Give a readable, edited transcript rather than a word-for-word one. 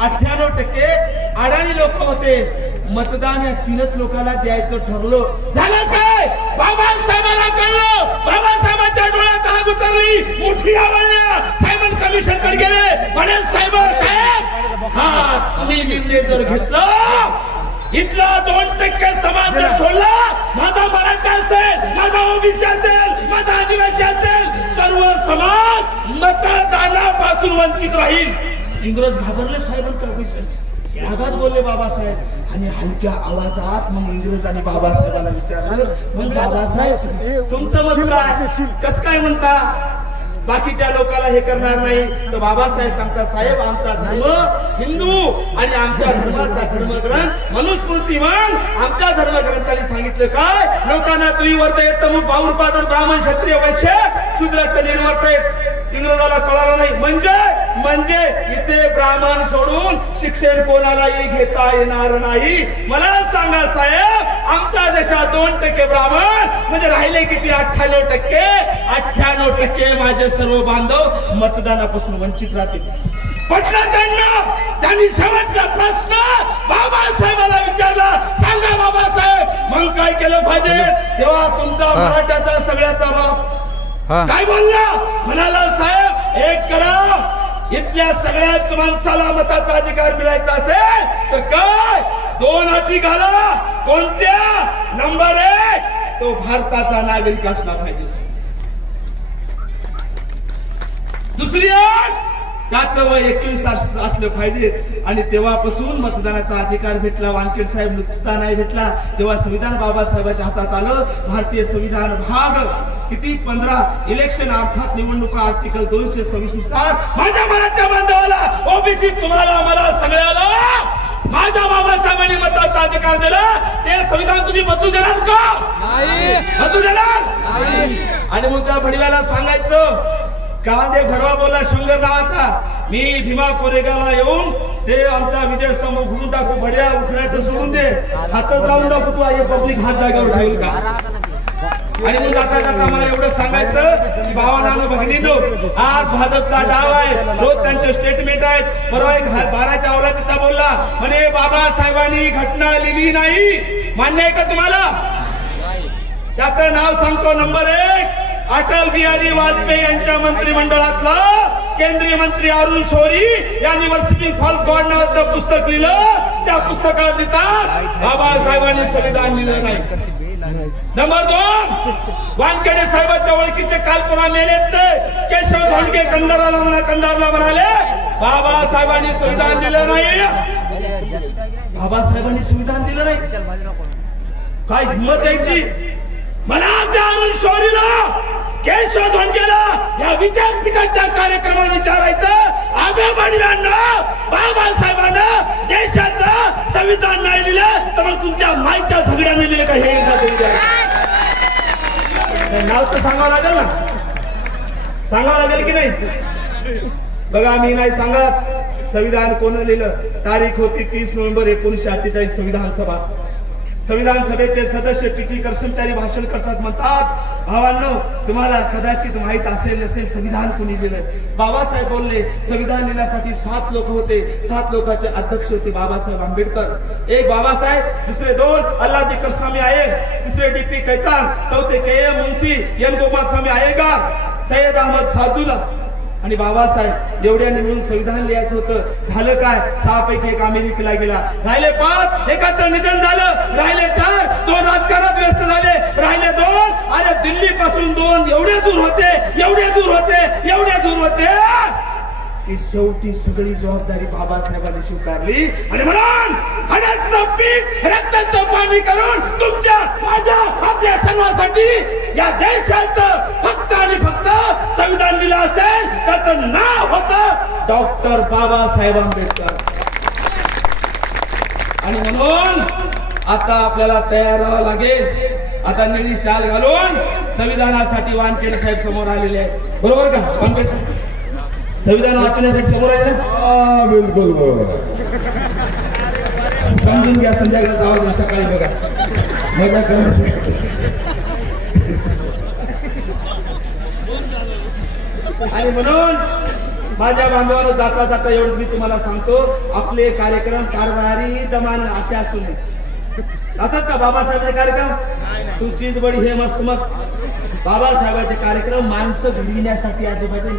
98% अडाणी लोक होते. मतदान या 3च लोकांना द्यायचं ठरलं. झालं काय? बाबासाहेबांना कळलं. बाबासाहेबांच्या डोळ्यात आग उतरली. मुठी आवडल्या. सायमन कमिशन कडे गेले. म्हणे साहेब तुम्ही निर्णय जर घेतलं, इथला 2% समाज जर सोडला, माझा मराठा असेल, माझा ओबीसी असेल, माझा आदिवासी असेल, सर्व समाज मतदानापासून वंचित राहील. इंग्रज घाबरले साहेबांना. रागात बोलले बाबासाहेब आणि हलक्या आवाजात मग इंग्रजांनी बाबासाहेबांना विचारलं, मग बाबासाहेब तुमचं मत काय? कसं काय म्हणता? बाकीच्या लोकांना हे करणार नाही. तर बाबासाहेब सांगतात, साहेब आमचा धर्म हिंदू आणि आमच्या धर्माचा धर्मग्रंथ मनुस्मृती. मग आमच्या धर्मग्रंथाने सांगितलं काय? लोकांना तुही वर्तयेत तमुक बाहुर पादर ब्राह्मण क्षत्रिय वैश्य शूद्राचं निर्वर्तयेत. इंग्रजाला कळालं नाही. म्हणजे इथे ब्राह्मण सोडून शिक्षण कोणालाही घेता येणार नाही. मला सांगा साहेब, आमच्या देशात 2% ब्राह्मण म्हणजे राहिले किती? 98%. 98% माझे सर्व बांधव मतदानापासून वंचित राहतील. पटलं त्यांनी शेवटचा प्रश्न बाबासाहेबाला विचारला, सांगा बाबासाहेब मग काय केलं पाहिजे? तेव्हा तुमचा मराठ्याचा सगळ्याचा बाप काय बोलला? म्हणाला, साहेब एक करा, इथल्या सगळ्याच माणसाला मताचा अधिकार मिळायचा असेल तर काय 2 अटी घाला. कोणत्या? नंबर 1, तो भारताचा नागरिक असला पाहिजे. दुसरी अट, त्याचं वय 21 असलं पाहिजे. आणि तेव्हापासून मतदानाचा अधिकार भेटला. वानखेडे साहेब नुकता नाही भेटला. जेव्हा संविधान बाबासाहेबांच्या हातात आलं, भारतीय संविधान भाग किती 15 इलेक्शन अर्थात निवडणुका आर्टिकल 226 नुसार माझ्या मराठा बांधवाला ओबीसी तुम्हाला मला सगळ्याला माझ्या बाबासाहेबांनी मताचा अधिकार दिला. ते संविधान तुम्ही बदलू देणार का? नाही बदलू देणार नाही. आणि मग त्या भडव्याला सांगायचं, कांदे भडवा बोला शंकर नावाचा, मी भीमा कोरेगावला येऊन ते आमचा विजय स्तंभ उघडून टाकू, भड्या उघडायचं सोडून दे, हातच लावून टाकू, तू हे पब्लिक हात जागेवर ठेवल का? आणि मग जाता मला एवढं सांगायचं की भावांनो भगिनींनो, आज भाजपचा डाव आहे. रोज त्यांचे स्टेटमेंट आहेत. परवा एक 12च्या अवलादीचा बोलला, म्हणे बाबासाहेबांनी घटना लिहिली नाही. मान्य आहे का तुम्हाला? त्याचं नाव सांगतो. नंबर 1, अटल बिहारी वाजपेयी यांच्या मंत्रिमंडळातला केंद्रीय मंत्री अरुण शौरी यांनी वर्शिपिंग फॉल्स गॉड नावाचं पुस्तक लिहिलं. त्या पुस्तकात लिहितात बाबासाहेबांनी संविधान लिहिलं नाही. नंबर 2, वानखेडे साहेबांच्या ओळखीचे कालपुरा मेलेत केशव धोंडके कंधारला म्हणाले बाबासाहेबांनी संविधान दिलं नाही. बाबासाहेबांनी संविधान दिलं नाही. काय हिंमत यायची? मला त्या अरुण शौरीला, केशव धोंडकेला या विद्यापीठाच्या कार्यक्रमाला विचारायचं, आगे बढव्यांना बाबासाहेबांना देशाचं संविधान नाही दिलं तर मग तुमच्या माईच्या झगड्याने दिले का? हे नाव तर सांगावं लागेल ना, सांगावं लागेल की नाही? बघा मी नाही सांगत संविधान कोण लिहिलं. तारीख होती 30 नोव्हेंबर 1948. संविधान सभा. संविधान सभेचे सदस्य टीटी कर्मचारी भाषण करतात. म्हणतात, भावांनो तुम्हाला कदाचित माहित असेल नसेल संविधान कोणी लिहिलं. बाबासाहेब बोलले, संविधान लिहिण्यासाठी 7 लोक होते. 7 लोकांचे अध्यक्ष होते बाबासाहेब आंबेडकर. एक बाबासाहेब, दुसरे 2 अल्लादी कृष्णामी आये, तिसरे डीपी कैतान, चौथे KM मुंशी, एम गोपालस्वामी आयेगा, सय्यद अहमद सादुल्ला आणि बाबासाहेब एवढ्याने मिळून संविधान लिहायचं होतं. झालं काय? 6 पैकी 1 अमेरिकेला गेला. राहिले 5, एकाचं निधन झालं. राहिले 4, 2 राजकारणात व्यस्त झाले. राहिले 2, अरे दिल्ली पासून 2 एवढे दूर होते की शेवटी सगळी जबाबदारी बाबासाहेबांनी स्वीकारली. आणि म्हणून हाडाचं पीठ रक्ताचं पाणी करून तुमच्या माझ्या आपल्या सर्वांसाठी या देशाचं फक्त आणि फक्त संविधान लिहिलं असेल त्याचं नाव होतं डॉक्टर बाबासाहेब आंबेडकर. आणि म्हणून आता आपल्याला तयार राहावं लागेल. आता निळी शाल घालून संविधानासाठी वानखेडे साहेब समोर आलेले आहेत. बरोबर का? वानखेडे साहेब संविधान वाचण्यासाठी समोर आले ना? बिलकुल बरोबर. समजून घ्या. संध्याकाळचा आवाज सकाळी बघा. मजा करण्यासाठी. आणि म्हणून माझ्या बांधवांनो, जाता जाता एवढं मी तुम्हाला सांगतो, आपले कार्यक्रम कारभारी दमान असे असू नये. जातात का बाबासाहेबांचे कार्यक्रम? तू चीज बडी हे मस्त मस्त. बाबासाहेबांचे कार्यक्रम माणसं घडविण्यासाठी आजोबाचे